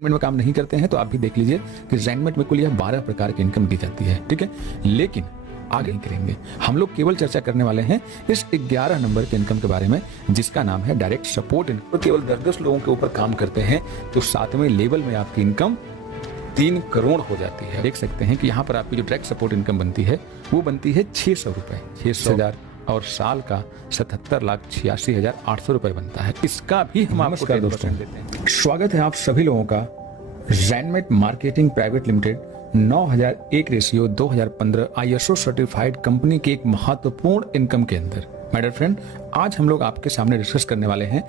में काम नहीं करते हैं तो आप भी देख लीजिए कि रैनमेट में कुल यह 12 प्रकार की इनकम दी जाती है। ठीक है, लेकिन आगे नहीं करेंगे। हम लोग केवल चर्चा करने वाले हैं इस 11 नंबर के इनकम के बारे में, जिसका नाम है डायरेक्ट सपोर्ट इनकम। तो केवल 10-10 लोगों के ऊपर काम करते हैं तो 7वें लेवल में आपकी इनकम 3 करोड़ हो जाती है। देख सकते हैं कि यहाँ पर आपकी जो डायरेक्ट सपोर्ट इनकम बनती है वो बनती है 600 रुपए, 600,000 और साल का 77,86,800 रुपए बनता है। इसका भी हम आपको 10% देते हैं। स्वागत है आप सभी लोगों का Rainmet marketing private limited 9001/2015 ISO certified company की एक महत्वपूर्ण इनकम के अंदर। माय डियर फ्रेंड, आज हम लोग आपके सामने डिस्कस करने वाले हैं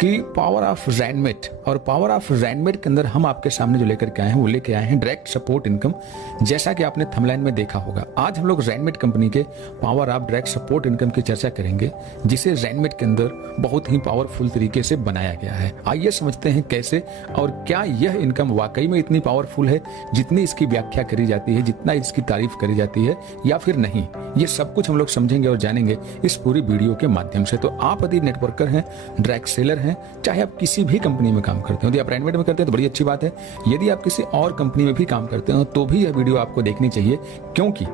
कि पावर ऑफ रैनमेट, और पावर ऑफ रैनमेट के अंदर हम आपके सामने जो लेकर के आए हैं वो लेके आए हैं डायरेक्ट सपोर्ट इनकम। जैसा कि आपने थंबनेल में देखा होगा, आज हम लोग रैनमेट कंपनी के power of direct support income की चर्चा करेंगे, जिसे रैनमेट के अंदर बहुत ही पावरफुल तरीके से बनाया गया है। आइए समझते हैं कैसे और क्या यह इनकम वाकई में इतनी पावरफुल है जितनी इसकी व्याख्या करी जाती है, जितना इसकी तारीफ करी जाती है, या फिर नहीं। ये सब कुछ हम लोग समझेंगे और जानेंगे इस पूरी वीडियो के माध्यम से। तो आप यदि नेटवर्कर हैं, डायरेक्ट सेलर हैं, चाहे आप किसी भी कंपनी में काम करते हो, यदि आप रैनमेट में करते हैं तो बड़ी अच्छी बात है। यदि आप किसी और कंपनी में भी काम करते हो तो भी यह वीडियो आपको देखनी चाहिए, क्योंकि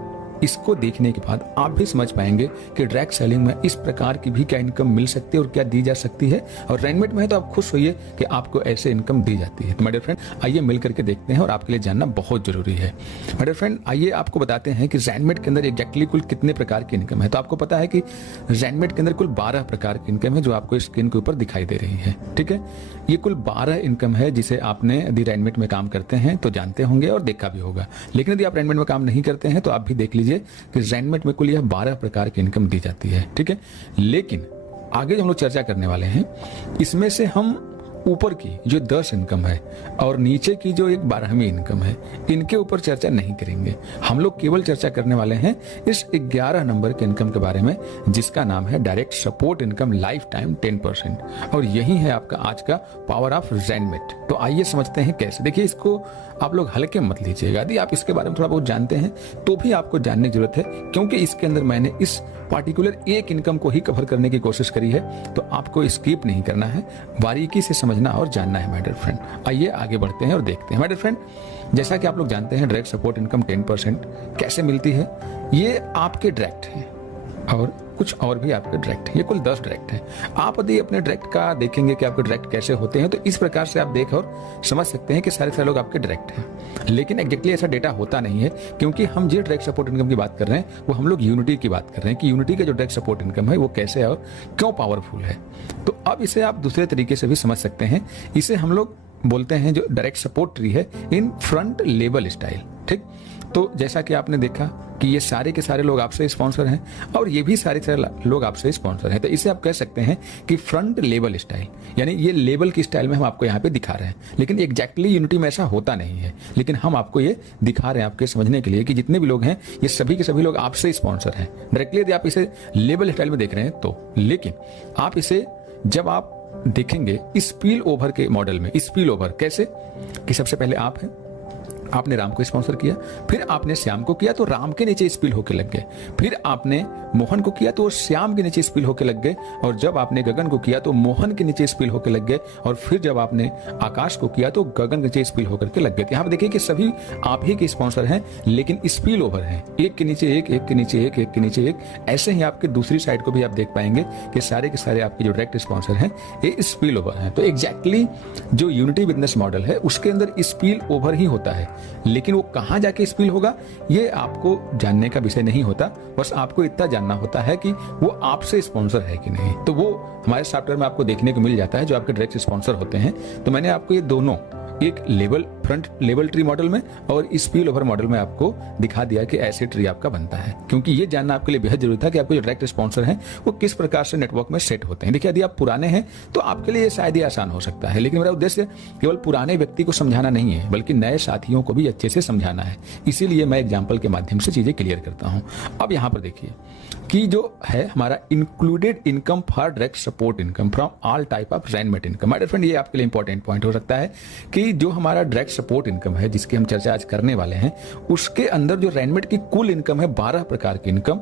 इसको देखने के बाद आप भी समझ पाएंगे कि डायरेक्ट सेलिंग में इस प्रकार की भी क्या इनकम मिल सकती है और क्या दी जा सकती है। और रैनमेट में है तो आप खुश होइए कि आपको ऐसे इनकम दी जाती है। तो माय डियर फ्रेंड, आइए मिल करके देखते हैं और आपके लिए जानना बहुत जरूरी है। माय डियर फ्रेंड, आइए आपको बताते हैं कि रैनमेट के अंदर एग्जैक्टली कुल कितने प्रकार की इनकम है। तो आपको पता है कि रैनमेट के अंदर कुल 12 प्रकार की इनकम है जो आपको स्क्रीन के ऊपर दिखाई दे रही है। ठीक है, ये कुल 12 इनकम है जिसे आपने यदि रैनमेट में काम करते हैं तो जानते होंगे और देखा भी होगा। लेकिन यदि आप रैनमेट में काम नहीं करते हैं तो आप भी देख लीजिए कि रैनमेट में कुल यह 12 प्रकार की इनकम दी जाती है। ठीक है, लेकिन आगे जो हम लोग चर्चा करने वाले हैं इसमें से हम ऊपर की जो 10 इनकम है और नीचे की जो एक 12वीं इनकम है, इनके ऊपर चर्चा नहीं करेंगे। हम लोग केवल चर्चा करने वाले हैं इस 11 नंबर के इनकम के बारे में, जिसका नाम है direct support income life time 10%। और यही है आपका आज का पावर ऑफ रैनमेट। तो आइए समझते हैं कैसे। देखिए, इसको आप लोग हल्के मत लीजिएगा। यदि आप इसके बारे में थोड़ा बहुत जानते हैं तो भी आपको जानने की जरूरत है, क्योंकि इसके अंदर मैंने इस पार्टिकुलर एक इनकम को ही कवर करने की कोशिश करी है। तो आपको स्किप नहीं करना है, बारीकी से समझना और जानना है माय डियर फ्रेंड। आइए आगे बढ़ते हैं और देखते हैं। माय डियर फ्रेंड, जैसा कि आप लोग जानते हैं डायरेक्ट सपोर्ट इनकम 10% कैसे मिलती है। ये आपके डायरेक्ट है और कुछ और भी आपके डायरेक्ट है। ये कुल 10 डायरेक्ट है। आप यदि अपने डायरेक्ट का देखेंगे कि आपके डायरेक्ट कैसे होते हैं तो इस प्रकार से आप देख और समझ सकते हैं कि सारे लोग आपके डायरेक्ट हैं। लेकिन एग्जैक्टली ऐसा डेटा होता नहीं है, क्योंकि हम जो डायरेक्ट सपोर्ट इनकम की बात कर रहे हैं वो हम लोग यूनिटी की बात कर रहे हैं कि यूनिटी का जो डायरेक्ट सपोर्ट इनकम है वो कैसे है और क्यों पावरफुल है। तो अब इसे आप दूसरे तरीके से भी समझ सकते हैं। इसे हम लोग बोलते हैं जो डायरेक्ट सपोर्ट ट्री है इन फ्रंट लेवल स्टाइल। ठीक, तो जैसा कि आपने देखा कि ये सारे के सारे लोग आपसे स्पॉन्सर हैं और ये भी सारे लोग आपसे स्पॉन्सर हैं। तो इसे आप कह सकते हैं कि फ्रंट लेवल स्टाइल, यानी ये लेवल की स्टाइल में हम आपको यहाँ पे दिखा रहे हैं। लेकिन एग्जैक्टली यूनिटी में ऐसा होता नहीं है, लेकिन हम आपको ये दिखा रहे हैं आपके समझने के लिए कि जितने भी लोग हैं ये सभी के सभी लोग आपसे स्पॉन्सर हैं डायरेक्टली। यदि आप इसे लेवल स्टाइल में देख रहे हैं तो, लेकिन आप इसे जब आप देखेंगे स्पिल ओवर के मॉडल में, स्पिल ओवर कैसे कि सबसे पहले आप हैं, आपने राम को स्पॉन्सर किया, फिर आपने श्याम को किया तो राम के नीचे स्पिल होके लग गए, फिर आपने मोहन को किया तो श्याम के नीचे स्पिल होके लग गए, और जब आपने गगन को किया तो मोहन के नीचे स्पिल होके लग गए, और फिर जब आपने आकाश को किया तो गगन के नीचे स्पिल होकर के लग गए। यहाँ पर देखिए कि सभी आप ही के स्पॉन्सर हैं, लेकिन स्पिल ओवर है, एक के नीचे एक, एक के नीचे एक, एक के नीचे एक। ऐसे ही आपके दूसरी साइड को भी आप देख पाएंगे कि सारे के सारे आपके जो डायरेक्ट स्पॉन्सर हैं ये स्पिल ओवर है। तो एग्जैक्टली जो यूनिटी बिजनेस मॉडल है उसके अंदर स्पिल ओवर ही होता है, लेकिन वो कहां जाके स्पिल होगा ये आपको जानने का विषय नहीं होता। बस आपको इतना जानना होता है कि वो आपसे स्पॉन्सर है कि नहीं। तो वो हमारे सॉफ्टवेयर में आपको देखने को मिल जाता है जो आपके डायरेक्ट स्पॉन्सर होते हैं। तो मैंने आपको ये दोनों, एक level front level tree model में और स्पिल ओवर मॉडल में आपको दिखा दिया कि ऐसे ट्री आपका बनता है, क्योंकि ये जानना आपके लिए बेहद जरूरी था कि आपके जो डायरेक्ट स्पॉन्सर हैं वो किस प्रकार से नेटवर्क में सेट होते हैं। देखिए, यदि आप पुराने हैं तो आपके लिए शायद ही आसान हो सकता है, लेकिन मेरा उद्देश्य केवल पुराने व्यक्ति को समझाना नहीं है, बल्कि नए साथियों को भी अच्छे से समझाना है। इसीलिए मैं एग्जाम्पल के माध्यम से चीजें क्लियर करता हूं। अब यहाँ पर देखिए कि जो है हमारा included income for direct support income from all type of rainmate income. My dear friend, ये आपके लिए इंपॉर्टेंट पॉइंट हो सकता है कि जो हमारा डायरेक्ट सपोर्ट इनकम है जिसकी हम चर्चा आज करने वाले हैं, उसके अंदर जो रैनमेट की कुल इनकम है 12 प्रकार की इनकम,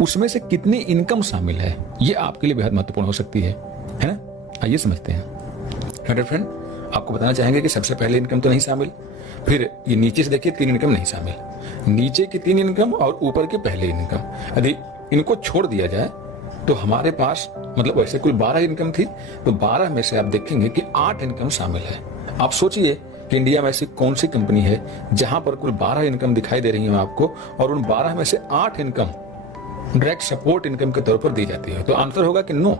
उसमें से कितनी इनकम शामिल है ये आपके लिए बेहद महत्वपूर्ण हो सकती है ना। आइए समझते हैं। माय डियर फ्रेंड, आपको बताना चाहेंगे कि सबसे पहले इनकम तो नहीं शामिल, फिर ये नीचे से देखिए 3 इनकम नहीं शामिल, नीचे की 3 इनकम और ऊपर की पहले इनकम। यदि इनको छोड़ दिया जाए तो हमारे पास मतलब वैसे कुल 12 इनकम थी, तो 12 में से आप देखेंगे कि 8 इनकम शामिल है। आप सोचिए कि इंडिया में ऐसी कौन सी कंपनी है जहां पर कुल 12 इनकम दिखाई दे रही है आपको, और उन 12 में से 8 इनकम डायरेक्ट सपोर्ट इनकम के तौर पर दी जाती है। तो आंसर होगा कि नो,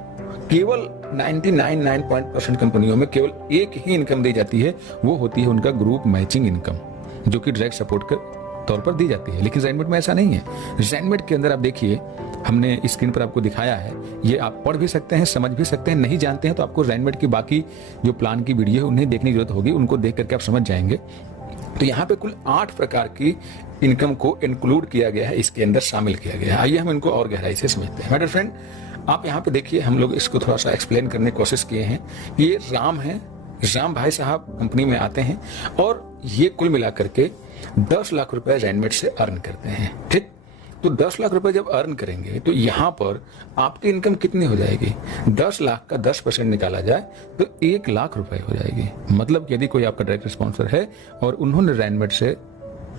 केवल 99% कंपनियों में केवल एक ही इनकम दी जाती है, वो होती है उनका ग्रुप मैचिंग इनकम, जो कि डायरेक्ट सपोर्ट के तौर पर दी जाती है। लेकिन ज़ेनमेट में ऐसा नहीं है। ज़ेनमेट के अंदर आप देखिए, हमने स्क्रीन पर आपको दिखाया है, ये आप पढ़ भी सकते हैं, समझ भी सकते हैं। नहीं जानते हैं तो आपको ज़ेनमेट की बाकी जो प्लान की वीडियो है उन्हें देखने की जरूरत होगी, उनको देख करके आप समझ जाएंगे। तो यहाँ पे कुल 8 प्रकार की इनकम को इंक्लूड किया गया है, इसके अंदर शामिल किया गया है। आइए हम इनको और गहराई से समझते हैं। मेरे फ्रेंड, आप यहाँ पे देखिए, हम लोग इसको थोड़ा सा एक्सप्लेन करने की कोशिश किए हैं। ये राम है, राम भाई साहब कंपनी में आते हैं और ये कुल मिलाकर के 10 लाख रुपए ज़ेनमेट से अर्न करते हैं। ठीक, तो 10 लाख रुपए जब अर्न करेंगे तो यहाँ पर आपकी इनकम कितनी हो जाएगी? 10 लाख का 10% निकाला जाए तो 1 लाख रुपए हो जाएगी। मतलब यदि कोई आपका डायरेक्ट स्पॉन्सर है और उन्होंने ज़ेनमेट से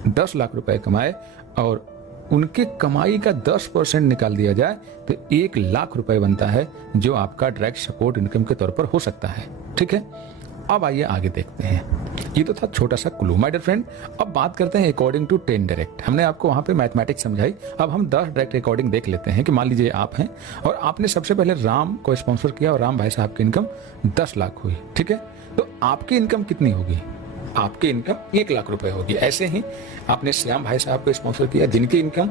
10 लाख रुपए कमाए और उनकी कमाई का 10% निकाल दिया जाए तो 1 लाख रुपए बनता है, जो आपका डायरेक्ट सपोर्ट इनकम के तौर पर हो सकता है। ठीक है, अब आइए आगे देखते हैं। ये तो था छोटा सा क्लू माय डियर फ्रेंड। अब बात करते हैं अकॉर्डिंग टू 10 डायरेक्ट। हमने आपको वहां पे मैथमेटिक्स समझाई, अब हम 10 डायरेक्ट अकॉर्डिंग देख लेते हैं कि मान लीजिए आप हैं और आपने सबसे पहले राम को स्पॉन्सर किया और राम भाई साहब की इनकम 10 लाख हुई। ठीक है, तो आपकी इनकम कितनी होगी? आपकी इनकम 1 लाख रुपए होगी। ऐसे ही आपने श्याम भाई साहब को स्पॉन्सर किया जिनकी इनकम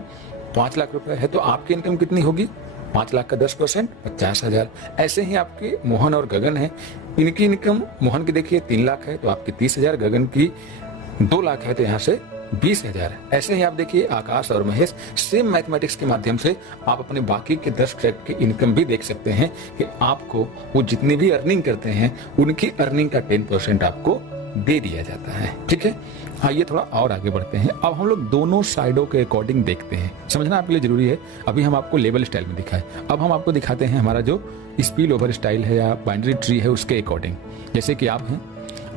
5 लाख रुपए है, तो आपकी इनकम कितनी होगी? 5 लाख का 10% 50,000। ऐसे ही आपके मोहन और गगन है, इनकी इनकम मोहन की देखिए 3 लाख है तो आपकी 30,000, गगन की 2 लाख है तो यहाँ से 20,000। ऐसे ही आप देखिए आकाश और महेश, सेम मैथमेटिक्स के माध्यम से आप अपने बाकी के 10 ट्रैक की इनकम भी देख सकते हैं कि आपको वो जितनी भी अर्निंग करते हैं उनकी अर्निंग का 10% आपको दे दिया जाता है। ठीक है, आइए थोड़ा और आगे बढ़ते हैं। अब हम लोग दोनों साइडों के अकॉर्डिंग देखते हैं, समझना आपके लिए जरूरी है। अभी हम आपको लेवल स्टाइल में दिखाए, अब हम आपको दिखाते हैं हमारा जो स्पिल ओवर स्टाइल है या बाइनरी ट्री है उसके अकॉर्डिंग। जैसे कि आप हैं,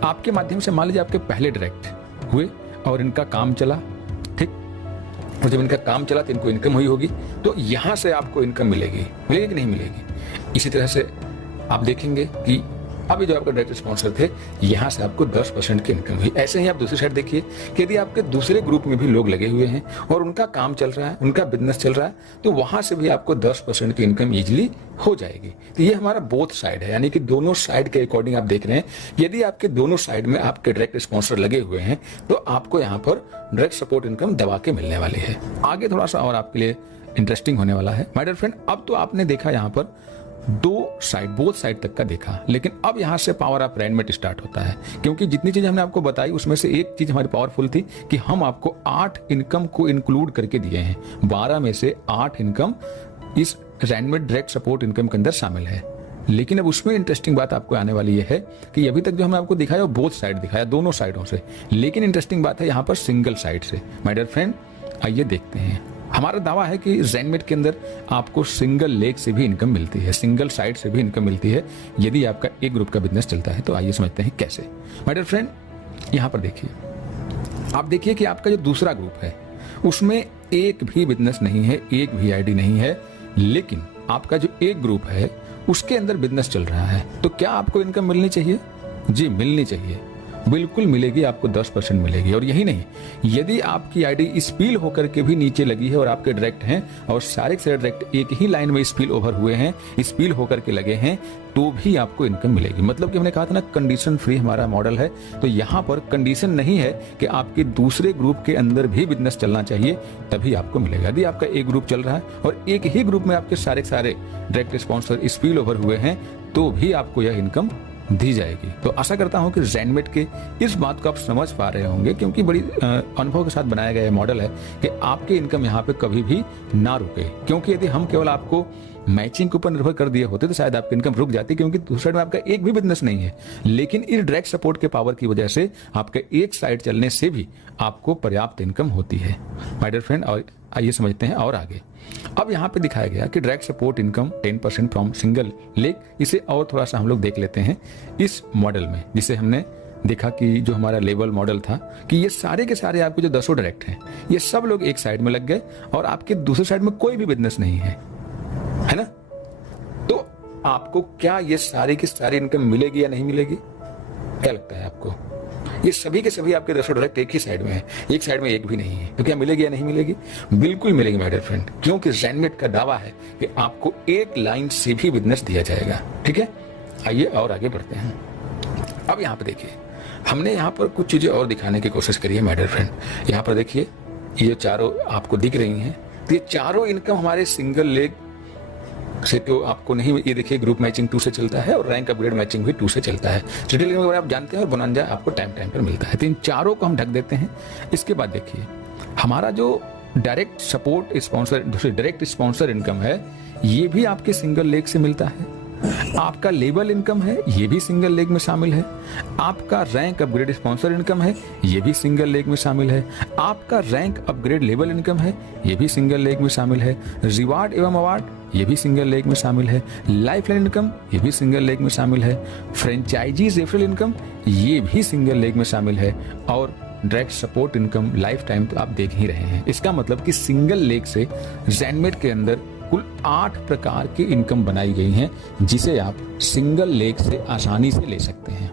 आपके माध्यम से मान लीजिए आपके पहले डायरेक्ट हुए और इनका काम चला। ठीक, और जब इनका काम चला तो इनको इनकम हुई होगी, तो यहाँ से आपको इनकम मिलेगी कि नहीं मिलेगी? इसी तरह से आप देखेंगे कि अभी जो आपका डायरेक्ट स्पॉन्सर थे, यहाँ से आपको 10% की इनकम हुई। ऐसे ही आप दूसरी साइड देखिए कि यदि आपके दूसरे ग्रुप में भी लोग लगे हुए हैं और उनका काम चल रहा है, उनका बिजनेस चल रहा है, तो वहां से भी आपको 10% की इनकम इजिली हो जाएगी। तो ये हमारा बोथ साइड है, यानी कि दोनों साइड के अकॉर्डिंग आप देख रहे हैं। यदि आपके दोनों साइड में आपके डायरेक्ट स्पॉन्सर लगे हुए हैं तो आपको यहाँ पर डायरेक्ट सपोर्ट इनकम दबा के मिलने वाली है। आगे थोड़ा सा और आपके लिए इंटरेस्टिंग होने वाला है माय डियर फ्रेंड। अब तो आपने देखा यहाँ पर बोथ साइड तक का देखा, लेकिन अब यहाँ से पावर ऑफ ज़ेनमेट स्टार्ट होता है, क्योंकि जितनी चीजें हमने आपको बताई उसमें से एक चीज हमारी पावरफुल थी कि हम आपको 8 इनकम को इंक्लूड करके दिए हैं। 12 में से 8 इनकम इस ज़ेनमेट डायरेक्ट सपोर्ट इनकम के अंदर शामिल है। लेकिन अब उसमें इंटरेस्टिंग बात आपको आने वाली है कि अभी तक जो हमने आपको दिखाया वो बोथ साइड दिखाया, दोनों साइडों से, लेकिन इंटरेस्टिंग बात है यहाँ पर सिंगल साइड से। माय डियर फ्रेंड, आइए देखते हैं। हमारा दावा है कि ज़ेनमेट के अंदर आपको सिंगल लेग से भी इनकम मिलती है, सिंगल साइड से भी इनकम मिलती है यदि आपका एक ग्रुप का बिजनेस चलता है। तो आइए समझते हैं कैसे। माय डियर फ्रेंड, यहाँ पर देखिए, आप देखिए कि आपका जो दूसरा ग्रुप है उसमें एक भी बिजनेस नहीं है, एक भी आईडी नहीं है, लेकिन आपका जो एक ग्रुप है उसके अंदर बिजनेस चल रहा है। तो क्या आपको इनकम मिलनी चाहिए? जी मिलनी चाहिए, बिल्कुल मिलेगी, आपको 10% मिलेगी। और यही नहीं, यदि आपकी आईडी स्पिल होकर के भी नीचे लगी है और आपके डायरेक्ट हैं और सारे के डायरेक्ट एक ही लाइन में स्पिल ओवर हुए हैं, स्पिल होकर के लगे हैं, तो भी आपको इनकम मिलेगी। मतलब कि हमने कहा था ना, कंडीशन फ्री हमारा मॉडल है। तो यहाँ पर कंडीशन नहीं है कि आपके दूसरे ग्रुप के अंदर भी बिजनेस चलना चाहिए तभी आपको मिलेगा। यदि आपका एक ग्रुप चल रहा है और एक ही ग्रुप में आपके सारे डायरेक्ट स्पॉन्सर स्पिल ओवर हुए हैं, तो भी आपको यह इनकम दी जाएगी। तो आशा करता हूं कि ज़ेनमेट के इस बात को आप समझ पा रहे होंगे, क्योंकि बड़ी अनुभव के साथ बनाया गया मॉडल है कि आपकी इनकम यहाँ पे कभी भी ना रुके। क्योंकि यदि हम केवल आपको मैचिंग के ऊपर निर्भर कर दिए होते तो शायद आपकी इनकम रुक जाती, क्योंकि दूसरी साइड में आपका एक भी बिजनेस नहीं है। लेकिन इस डायरेक्ट सपोर्ट के पावर की वजह से आपके एक साइड चलने से भी आपको पर्याप्त इनकम होती है माय डियर फ्रेंड। और आइए समझते हैं और आगे। अब यहाँ पे दिखाया गया कि direct support income 10% from single leg. इसे और थोड़ा सा हम लोग देख लेते हैं इस मॉडल में, जिसे हमने देखा कि जो हमारा लेवल मॉडल था कि ये सारे के सारे आपके जो 10 डायरेक्ट हैं, ये सब लोग एक साइड में लग गए और आपके दूसरी साइड में कोई भी बिजनेस नहीं है ना। तो आपको क्या ये सारी की सारी इनकम मिलेगी या नहीं मिलेगी? क्या लगता है आपको? ये सभी के सभी आपके 10 डायरेक्ट एक ही साइड में है, एक साइड में एक भी नहीं है, तो क्या मिलेगी या नहीं मिलेगी? बिल्कुल मिलेगी माय डियर फ्रेंड, क्योंकि ज़ेनमेट का दावा है कि आपको एक लाइन से भी बिजनेस दिया जाएगा। ठीक है, आइए और आगे बढ़ते हैं। अब यहाँ पे देखिए, हमने यहाँ पर कुछ चीजें और दिखाने की कोशिश करी है माय डियर फ्रेंड। यहाँ पर देखिए, ये चारों आपको दिख रही हैं, तो ये चारों इनकम हमारे सिंगल लेग से तो आपको नहीं, ये देखिए ग्रुप मैचिंग 2 से चलता है और रैंक अपग्रेड मैचिंग भी 2 से चलता है। रिटेल में आप जानते हैं और बोनांजा आपको टाइम टाइम पर मिलता है। तो इन चारों को हम ढक देते हैं। इसके बाद देखिए, हमारा जो डायरेक्ट सपोर्ट स्पॉन्सर, दूसरी डायरेक्ट स्पॉन्सर इनकम है, ये भी आपके सिंगल लेग से मिलता है। आपका लेबल इनकम है, ये भी सिंगल लेग में शामिल है। आपका रैंक अपग्रेड स्पॉन्सर इनकम है, ये भी सिंगल लेग में शामिल है। आपका रैंक अपग्रेड लेबल इनकम है, ये भी सिंगल लेग में शामिल है। रिवार्ड एवं अवार्ड, ये भी सिंगल लेग में शामिल है। लाइफ लाइन इनकम, ये भी सिंगल लेग में शामिल है। फ्रेंचाइजीज रेफरल इनकम, ये भी सिंगल लेग में शामिल है। और direct support income life time तो आप देख ही रहे हैं। इसका मतलब कि सिंगल लेग से ज़ेनमेट के अंदर कुल 8 प्रकार की इनकम बनाई गई हैं, जिसे आप सिंगल लेग से आसानी से ले सकते हैं।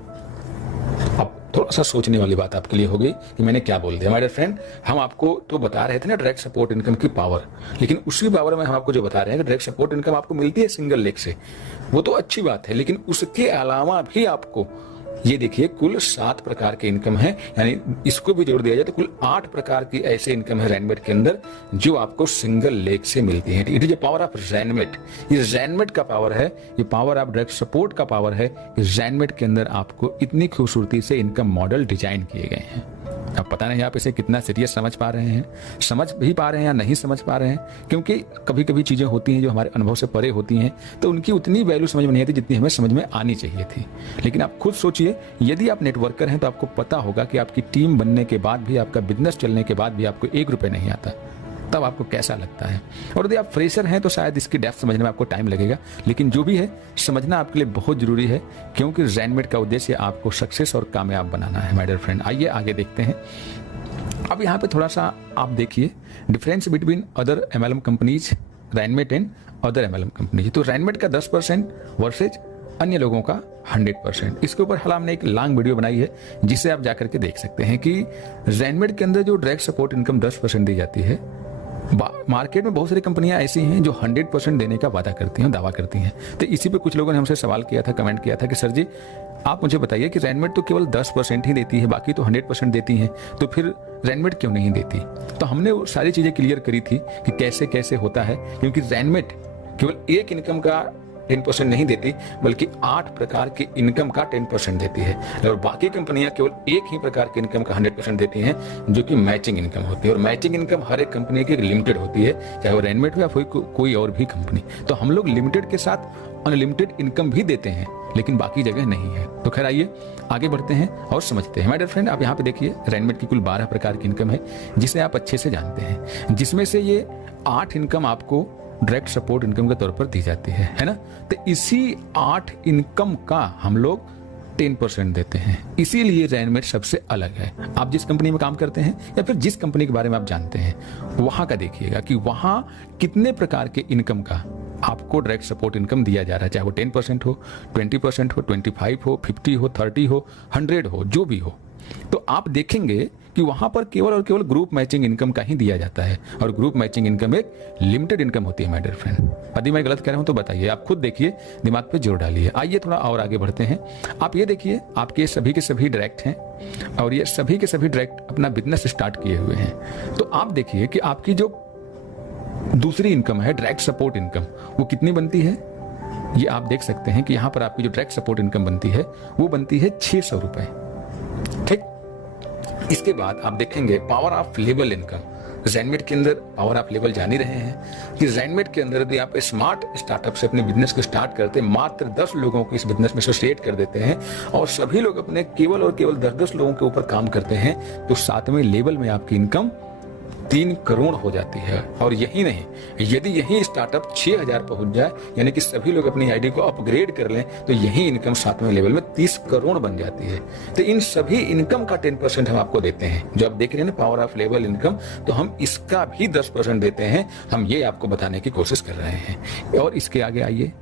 अब थोड़ा सा सोचने वाली बात आपके लिए होगी कि मैंने क्या बोल दिया। माय डियर फ्रेंड, हम आपको तो बता रहे थे ना डायरेक्ट सपोर्ट इनकम की पावर, लेकिन उसी पावर में हम आपको जो बता रहे हैं कि डायरेक्ट सपोर्ट इनकम आपको मिलती है सिंगल लेग से, वो तो अच्छी बात है, लेकिन उसके अलावा भी आपको ये देखिए कुल 7 प्रकार के इनकम है, यानी इसको भी जोड़ दिया जाए तो कुल 8 प्रकार की ऐसे इनकम है ज़ेनमेट के अंदर जो आपको सिंगल लेग से मिलती है। It is power of Zenmate. ये ज़ेनमेट का पावर है, ये पावर ऑफ डायरेक्ट सपोर्ट का पावर है कि ज़ेनमेट के अंदर आपको इतनी खूबसूरती से इनकम मॉडल डिजाइन किए गए हैं। अब पता नहीं आप इसे कितना सीरियस समझ पा रहे हैं, समझ भी पा रहे हैं या नहीं समझ पा रहे हैं, क्योंकि कभी कभी चीज़ें होती हैं जो हमारे अनुभव से परे होती हैं, तो उनकी उतनी वैल्यू समझ में नहीं आती जितनी हमें समझ में आनी चाहिए थी। लेकिन आप खुद सोचिए, यदि आप नेटवर्कर हैं तो आपको पता होगा कि आपकी टीम बनने के बाद भी, आपका बिजनेस चलने के बाद भी आपको 1 रुपये नहीं आता, तब आपको कैसा लगता है। और यदि आप फ्रेशर हैं तो शायद इसकी डेप्थ समझने में आपको टाइम लगेगा, लेकिन जो भी है समझना आपके लिए बहुत जरूरी है, क्योंकि ज़ेनमेट का उद्देश्य आपको सक्सेस और कामयाब बनाना है माय डियर फ्रेंड। आइए आगे देखते हैं। अब यहाँ पे थोड़ा सा आप देखिए difference between other MLM companies, Zenmate and other MLM companies. तो ज़ेनमेट का 10% वर्सेज अन्य लोगों का 100%। इसके ऊपर हाल हमने एक लॉन्ग वीडियो बनाई है, जिसे आप जाकर के देख सकते हैं कि ज़ेनमेट के अंदर जो डायरेक्ट सपोर्ट इनकम 10% दी जाती है, मार्केट में बहुत सारी कंपनियां ऐसी हैं जो 100% देने का वादा करती हैं, दावा करती हैं। तो इसी पे कुछ लोगों ने हमसे सवाल किया था, कमेंट किया था कि सर जी आप मुझे बताइए कि ज़ेनमेट तो केवल 10% ही देती है, बाकी तो 100% देती हैं, तो फिर ज़ेनमेट क्यों नहीं देती? तो हमने वो सारी चीज़ें क्लियर करी थी कि कैसे कैसे होता है, क्योंकि ज़ेनमेट केवल एक इनकम का 10% नहीं देती, बल्कि 8 प्रकार की इनकम का 10% देती है। और बाकी कंपनियां केवल एक ही प्रकार की इनकम का 100% देती हैं, जो कि मैचिंग इनकम होती है। और मैचिंग इनकम हर एक कंपनी की लिमिटेड होती है, चाहे वो ज़ेनमेट हो या कोई और भी कंपनी। तो हम लोग लिमिटेड के साथ अनलिमिटेड इनकम भी देते हैं, लेकिन बाकी जगह नहीं है। तो खैर आइए आगे बढ़ते हैं और समझते हैं। माय डियर फ्रेंड, आप यहाँ पे देखिए ज़ेनमेट की कुल 12 प्रकार की इनकम है, जिसे आप अच्छे से जानते हैं, जिसमें से ये 8 इनकम आपको डायरेक्ट सपोर्ट इनकम के तौर पर दी जाती है ना। तो इसी 8 इनकम का हम लोग 10% देते हैं, इसीलिए ज़ेनमेट सबसे अलग है। आप जिस कंपनी में काम करते हैं या फिर जिस कंपनी के बारे में आप जानते हैं, वहां का देखिएगा कि वहां कितने प्रकार के इनकम का आपको डायरेक्ट सपोर्ट इनकम दिया जा रहा है, चाहे वो 10% हो, 20% हो, 25 हो, 50 हो, 30 हो, 100 हो, जो भी हो। तो आप देखेंगे कि वहां पर केवल और केवल ग्रुप मैचिंग इनकम का ही दिया जाता है, और ग्रुप मैचिंग इनकम एक लिमिटेड इनकम होती है माय डियर फ्रेंड। यदि मैं गलत कह रहा हूं तो बताइए, आप खुद देखिए, दिमाग पे जोर डालिए। आइए थोड़ा और आगे बढ़ते हैं। आप ये देखिए, आपके सभी के सभी डायरेक्ट हैं और ये सभी के सभी डायरेक्ट अपना बिजनेस स्टार्ट किए हुए हैं। तो आप देखिए कि आपकी जो दूसरी इनकम है, डायरेक्ट सपोर्ट इनकम, वो कितनी बनती है। ये आप देख सकते हैं कि यहां पर आपकी जो डायरेक्ट सपोर्ट इनकम बनती है, वो बनती है 600 रुपए। ठीक, इसके बाद आप देखेंगे पावर ऑफ लेबल इनकम। ज़ेनमेट के अंदर पावर आप लेवल जान ही रहे हैं कि ज़ेनमेट के अंदर यदि आप स्मार्ट स्टार्टअप से अपने बिजनेस को स्टार्ट करते हैं, मात्र 10 लोगों को इस बिजनेस में एसोसिएट कर देते हैं और सभी लोग अपने केवल और केवल 10-10 लोगों के ऊपर काम करते हैं, तो 7वें लेवल में आपकी इनकम 3 करोड़ हो जाती है। और यही नहीं, यदि यही स्टार्टअप 6000 पहुंच जाए, यानी कि सभी लोग अपनी आईडी को अपग्रेड कर लें, तो यही इनकम 7वें लेवल में 30 करोड़ बन जाती है। तो इन सभी इनकम का 10% हम आपको देते हैं। जो आप देख रहे हैं ना पावर ऑफ लेवल इनकम, तो हम इसका भी 10% देते हैं। हम ये आपको बताने की कोशिश कर रहे हैं। और इसके आगे आइए,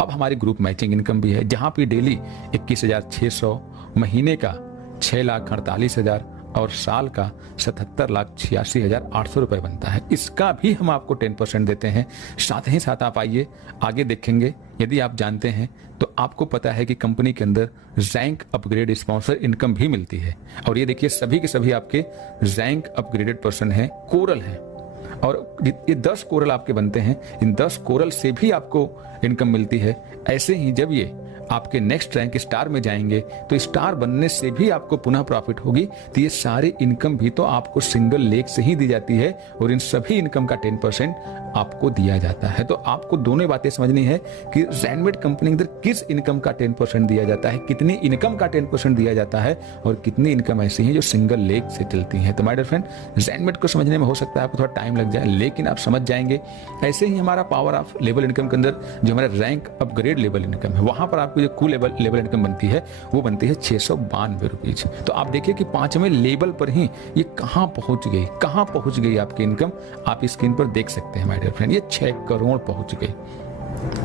अब हमारी ग्रुप मैचिंग इनकम भी है, जहां पे डेली 21,600, महीने का 6,48,000 और साल का 77,86,800 रुपए बनता है। इसका भी हम आपको 10% देते हैं। साथ ही साथ आप आइए आगे देखेंगे, यदि आप जानते हैं तो आपको पता है कि कंपनी के अंदर रैंक अपग्रेड स्पॉन्सर इनकम भी मिलती है। और ये देखिए सभी के सभी आपके रैंक अपग्रेडेड पर्सन हैं, कोरल हैं, और ये 10 कोरल आपके बनते हैं। इन 10 कोरल से भी आपको इनकम मिलती है। ऐसे ही जब ये आपके नेक्स्ट रैंक स्टार में जाएंगे तो स्टार बनने से भी आपको पुनः प्रॉफिट होगी। तो ये सारी इनकम भी तो आपको सिंगल लेग से ही दी जाती है और इन सभी इनकम का 10% आपको दिया जाता है। तो आपको दोनों बातें समझनी है कि ज़ेनमेट कंपनी के अंदर किस इनकम का 10% दिया जाता है, कितनी इनकम का 10% दिया जाता है और कितनी इनकम ऐसी है जो सिंगल लेग से चलती है। तो माय डियर फ्रेंड, ज़ेनमेट को समझने में हो सकता है आपको थोड़ा टाइम लग जाए, लेकिन आप समझ जाएंगे। ऐसे ही हमारा पावर ऑफ लेवल इनकम के अंदर जो हमारा रैंक अपग्रेड लेवल इनकम है, वहां पर आपको जो कूल लेवल इनकम बनती है वो बनती है 692 रुपीज। तो आप देखिए कि 5वें लेवल पर ही ये कहां पहुंच गई आपकी इनकम। आप स्क्रीन पर देख सकते हैं माय डियर फ्रेंड, ये 6 करोड़ पहुंच गई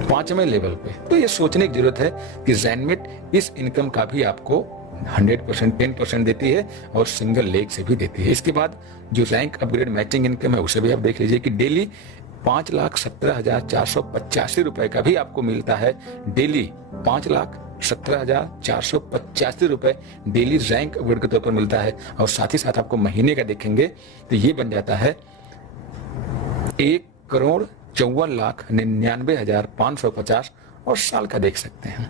5वें लेवल पे। तो ये सोचने की जरूरत है कि ज़ेनमेट इस इनकम का भी आपको 100% 10% देती है और सिंगल लेग से भी देती है। इसके बाद जो रैंक अपग्रेड मैचिंग इनकम है उसे भी आप देख लीजिए कि डेली 5,17,485 रुपए का भी आपको मिलता है। डेली 5,17,485 रुपए डेली रैंक अपग्रेड के तौर पर मिलता है। और साथ ही साथ आपको महीने का देखेंगे तो ये बन जाता है 1,54,99,550 और साल का देख सकते हैं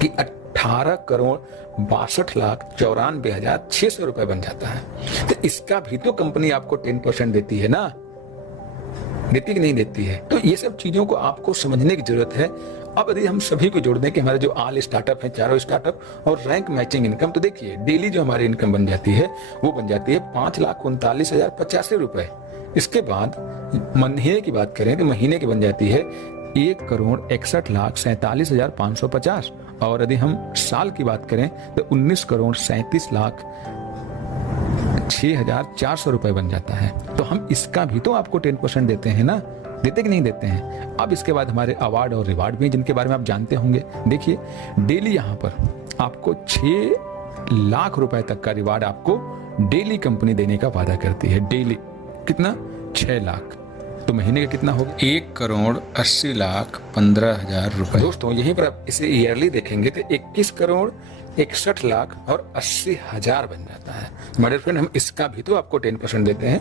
कि 18,62,94,600 रुपए बन जाता है। तो इसका भी तो कंपनी आपको 10% देती है ना, देती कि नहीं देती है। तो ये सब चीजों को आपको समझने की जरूरत है। अब यदि हम सभी को जोड़ दें कि हमारे जो ऑल स्टार्टअप हैं, चारों स्टार्टअप और रैंक मैचिंग इनकम, तो देखिए डेली जो हमारी इनकम बन जाती है वो बन जाती है 5,39,085 रुपए। इसके बाद महीने की बात करें तो महीने की बन जाती है 1,61,47,550 और यदि हम साल की बात करें तो 19,37,06,400 रुपए बन जाता है। तो हम इसका भी तो आपको 10% देते हैं ना, देते कि नहीं देते हैं। अब इसके बाद हमारे अवार्ड और रिवार्ड भी, जिनके बारे में आप जानते होंगे। देखिए डेली यहाँ पर आपको 6 लाख रुपए तक का रिवार्ड आपको डेली कंपनी देने का वादा करती है। डेली कितना? 6 लाख। तो महीने का कितना होगा? 1,80,15,000 रुपए। दोस्तों यहीं पर आप इसे ईयरली देखेंगे तो 21,61,80,000 बन जाता है। माय डियर फ्रेंड, हम इसका भी तो आपको 10% देते हैं।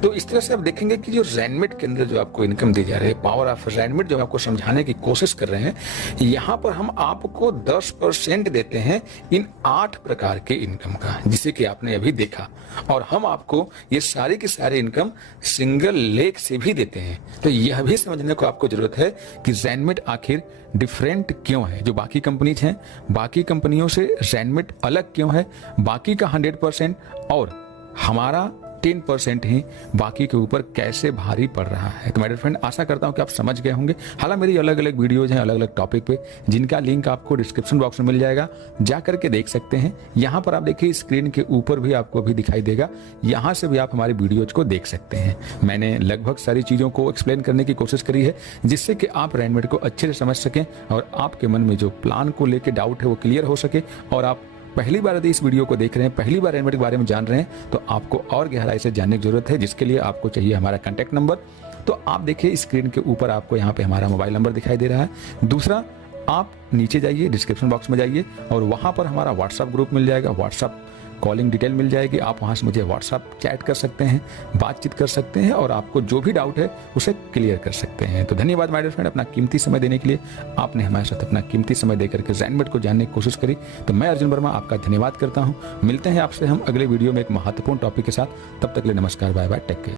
तो इस तरह से आप देखेंगे कि जो ज़ेनमेट के अंदर जो आपको इनकम दी जा रही है, पावर ऑफ ज़ेनमेट, जो हम आपको समझाने की कोशिश कर रहे हैं, यहाँ पर हम आपको 10% देते हैं इन 8 प्रकार के इनकम का, जिसे कि आपने अभी देखा। और हम आपको ये सारी की सारी इनकम सिंगल लेग से भी देते हैं। तो यह भी समझने को आपको जरूरत है कि ज़ेनमेट आखिर डिफरेंट क्यों है। जो बाकी कंपनीज हैं, बाकी कंपनियों से ज़ेनमेट अलग क्यों है, बाकी का 100% और हमारा 10% ही बाकी के ऊपर कैसे भारी पड़ रहा है। तो मेरे फ्रेंड, आशा करता हूं कि आप समझ गए होंगे। हालांकि मेरी अलग अलग वीडियोज हैं अलग अलग टॉपिक पे, जिनका लिंक आपको डिस्क्रिप्शन बॉक्स में मिल जाएगा, जा करके देख सकते हैं। यहाँ पर आप देखिए स्क्रीन के ऊपर भी आपको अभी दिखाई देगा, यहाँ से भी आप हमारी वीडियोज को देख सकते हैं। मैंने लगभग सारी चीज़ों को एक्सप्लेन करने की कोशिश करी है, जिससे कि आप ज़ेनमेट को अच्छे से समझ सकें और आपके मन में जो प्लान को लेकर डाउट है वो क्लियर हो सके। और आप पहली बार यदि इस वीडियो को देख रहे हैं, पहली बार ज़ेनमेट के बारे में जान रहे हैं, तो आपको और गहराई से जानने की जरूरत है, जिसके लिए आपको चाहिए हमारा कॉन्टैक्ट नंबर। तो आप देखिए स्क्रीन के ऊपर आपको यहाँ पे हमारा मोबाइल नंबर दिखाई दे रहा है। दूसरा, आप नीचे जाइए, डिस्क्रिप्शन बॉक्स में जाइए और वहाँ पर हमारा व्हाट्सअप ग्रुप मिल जाएगा, व्हाट्सअप कॉलिंग डिटेल मिल जाएगी। आप वहाँ से मुझे व्हाट्सअप चैट कर सकते हैं, बातचीत कर सकते हैं और आपको जो भी डाउट है उसे क्लियर कर सकते हैं। तो धन्यवाद माय डियर फ्रेंड, अपना कीमती समय देने के लिए। आपने हमारे साथ अपना कीमती समय देकर के ज़ेनमेट को जानने की कोशिश करी। तो मैं अर्जुन वर्मा आपका धन्यवाद करता हूँ। मिलते हैं आपसे हम अगले वीडियो में एक महत्वपूर्ण टॉपिक के साथ। तब तक के लिए नमस्कार, बाय बाय, टेक केयर।